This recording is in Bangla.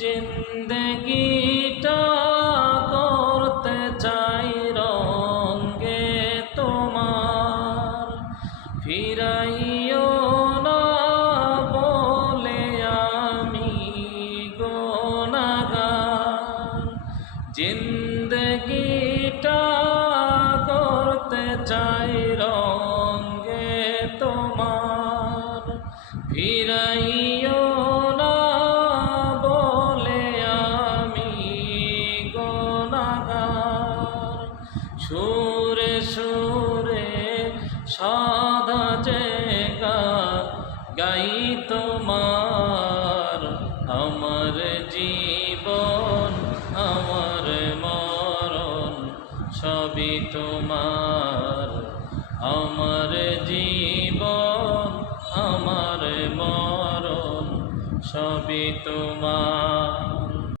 জিন্দগিটা করতে চাই রঙে তোমার, ফিরাইও না বলে আমি গুনাহগার। জিন্দগিটা করতে চাই রঙে তোমার, ফিরাইও না বলে আমি গুনাহগার। সুরে সুরে সাদা জায়গা গাই তোমার, আমার জীবন আমার মরণ সবই তোমার। আমার জীবন আমার মরণ সবই তোমার।